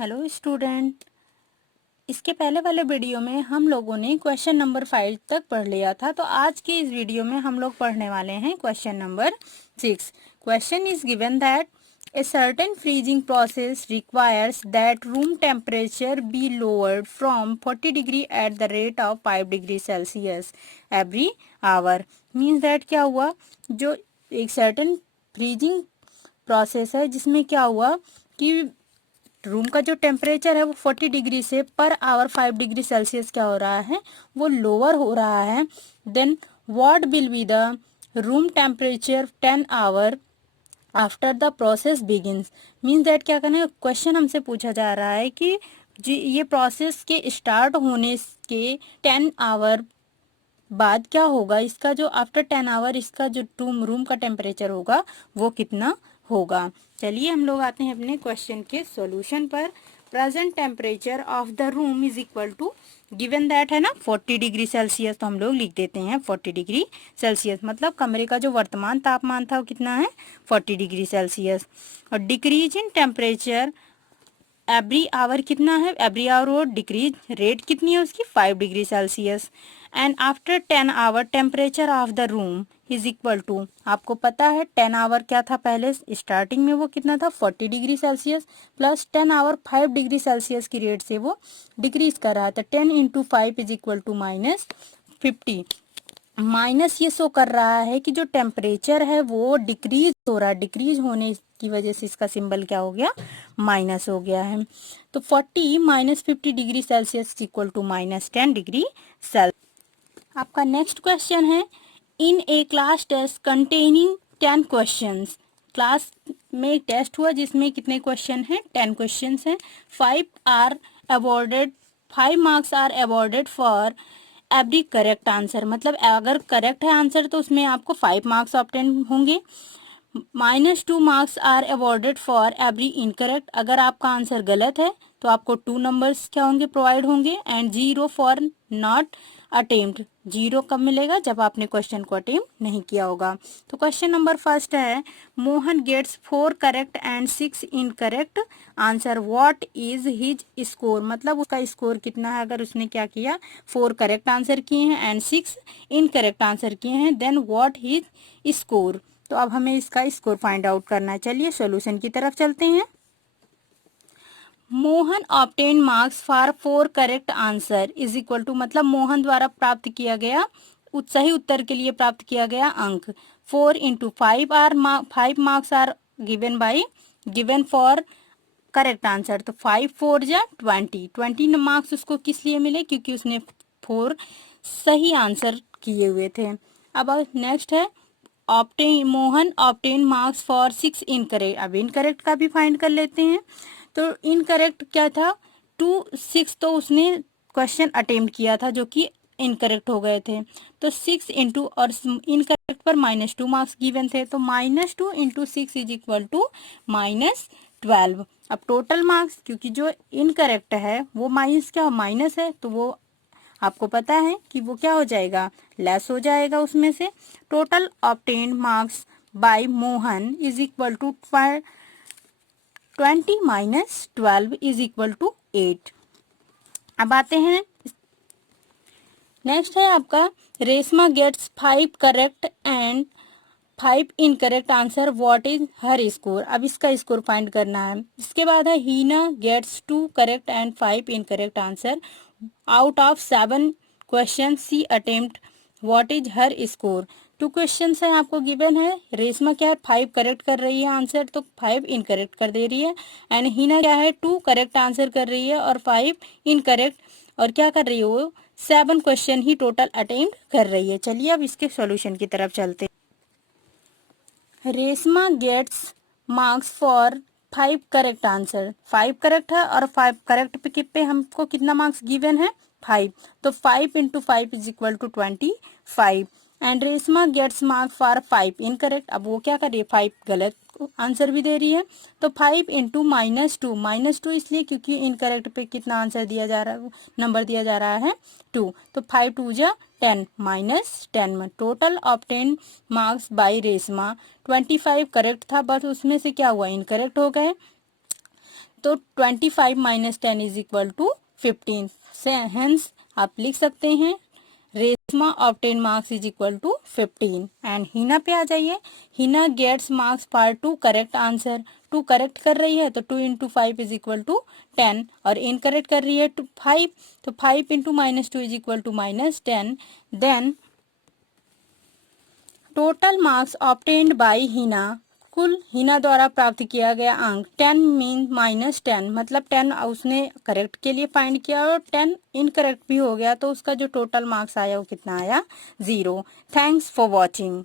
Hello student. इसके पहले वाले वीडियो में हम लोगों ने क्वेश्चन नंबर 5 तक पढ़ लिया था, तो आज के इस वीडियो में हम लोग पढ़ने वाले हैं question number 6। Question is given that a certain freezing process requires that room temperature be lowered from 40 degree at the rate of 5 degree Celsius every hour। Means that क्या हुआ, जो एक सर्टेन फ्रीजिंग प्रोसेस है जिसमें क्या हुआ कि room का जो टेम्परेचर है वो 40 डिग्री से पर आवर 5 डिग्री सेल्सियस क्या हो रहा है, वो लोअर हो रहा है। Then what will be the room temperature 10 hour after the process begins. Means that क्या करना है, क्वेश्चन हमसे पूछा जा रहा है कि जी ये प्रोसेस के स्टार्ट होने के 10 आवर बाद क्या होगा, इसका जो आफ्टर 10 आवर इसका जो रूम का टेम्परेचर होगा वो कितना होगा। चलिए हम लोग आते हैं अपने क्वेश्चन के सॉल्यूशन पर। Present temperature of the room is equal to, given that है ना 40 डिग्री सेल्सियस, तो हम लोग लिख देते हैं 40 डिग्री सेल्सियस, मतलब कमरे का जो वर्तमान तापमान था वो कितना है 40 डिग्री सेल्सियस। और decrease in temperature every hour कितना है, एवरी आवर वो डिक्रीज रेट कितनी है उसकी 5 degree Celsius. And after 10 hour temperature of the room is equal to, आपको पता है 10 आवर क्या था पहले स्टार्टिंग में, वो कितना था 40 degree Celsius, plus 10 hour 5 degree Celsius की रेट से वो डिक्रीज कर रहा था। 10 into 5 is equal to -50। Minus ये शो कर रहा है कि जो टेम्परेचर है वो डिक्रीज हो रहा है, डिक्रीज होने की वजह से इसका सिंबल क्या हो गया, माइनस हो गया है। तो 40 minus 50 degree Celsius equal to -10 degree Celsius. आपका नेक्स्ट क्वेश्चन है, in a class test containing 10 questions. Class में एक टेस्ट हुआ जिसमें कितने क्वेश्चन हैं, 10 क्वेश्चंस हैं। 5 are awarded, 5 marks are awarded for every correct answer, मतलब अगर करेक्ट है आंसर तो उसमें आपको 5 मार्क्स ऑब्टेन होंगे। -2 marks are awarded for every incorrect, अगर आपका आंसर गलत है तो आपको 2 नंबर्स क्या होंगे, प्रोवाइड होंगे। एंड 0 फॉर नॉट अटेम्प्ट, 0 कब मिलेगा, जब आपने क्वेश्चन को अटेम्प्ट नहीं किया होगा। तो क्वेश्चन नंबर फर्स्ट है, Mohan gets 4 correct and 6 incorrect answer, what is his score, मतलब उसका स्कोर कितना है अगर उसने क्या किया, 4 करेक्ट आंसर किए हैं एंड 6 इनकरेक्ट आंसर किए हैं, देन व्हाट हिज स्कोर। तो अब हमें इसका स्कोर फाइंड आउट करना है। चलिए सॉल्यूशन की तरफ चलते हैं। Mohan obtain marks for 4 correct answer is equal to, मतलब मोहन द्वारा प्राप्त किया गया सही उत्तर के लिए प्राप्त किया गया अंक 4 into 5 are 5 marks are given for correct answer, तो 5 4 जा 20 मार्क्स उसको किस लिए मिले, क्योंकि उसने 4 सही आंसर किए हुए थे। अब नेक्स्ट है, obtain Mohan obtain marks for 6 incorrect, अब इनकरेक्ट का भी फाइंड कर लेते हैं। तो इनकरेक्ट क्या था, 2 6, तो उसने क्वेश्चन अटेम्प्ट किया था जो कि इनकरेक्ट हो गए थे, तो 6 इंटू और इनकरेक्ट पर -2 मार्क्स गिवन थे, तो -2 इंटू 6 इज इक्वल टू -12। अब टोटल मार्क्स, क्योंकि जो इनकरेक्ट है वो माइनस क्या माइनस है, तो वो आपको पता है कि वो क्या हो जाएगा, लेस हो जाएगा उसमें से। Total obtained marks by Mohan is equal to 20 minus 12 is equal to 8। अब आते हैं, नेक्स्ट है आपका, Reshma gets 5 correct and 5 incorrect answer, what is her score. अब इसका स्कोर फाइंड करना है। इसके बाद है, Heena gets 2 correct and 5 incorrect answer out of 7 question सी attempt, what is her score. 2 question है आपको गिवन है, रेशमा क्या है 5 करेक्ट कर रही है आंसर, तो 5 इनकरेक्ट कर दे रही है। एंड हीना क्या है 2 करेक्ट आंसर कर रही है और 5 इनकरेक्ट, और क्या कर रही है वो 7 क्वेश्चन ही टोटल अटेम्प्ट कर रही है। चलिए अब इसके सॉल्यूशन की तरफ चलते हैं। Reshma gets marks for 5 correct answer, 5 correct है और 5 करेक्ट पे हमको कितना मार्क्स गिवन है 5, तो 5 into 5 is equal to 25। And Reshma gets marks for 5 incorrect, अब वो क्या कर रही है 5 गलत आंसर भी दे रही है, तो 5 इंटू -2 इसलिए क्योंकि इनकरेक्ट पे कितना आंसर दिया जा रहा है, नंबर दिया जा रहा है 2, तो 5 2 जा 10 -10 में total obtain marks bye Reshma 25 correct था, बस उसमें से क्या हुआ इनकरेक्ट हो गए। तो 25 माइनस 10 इज इक्वल टू 15 से हेंस आप लिख सकते हैं Reshma of 10 marks is equal to 15। And Hina पे आ जाइए। Hina gets marks for 2 correct answer. 2 correct कर रही है तो 2 इंटू 5 इज इक्वल टू 10 और इनकरेक्ट कर रही है 5 तो 5 into -2 is equal to -10। Then total marks obtained by Hina, कुल हिना द्वारा प्राप्त किया गया अंक 10 मीन -10 मतलब 10 उसने करेक्ट के लिए फाइंड किया और 10 इनकरेक्ट भी हो गया तो उसका जो टोटल मार्क्स आया वो कितना आया 0। Thanks for watching.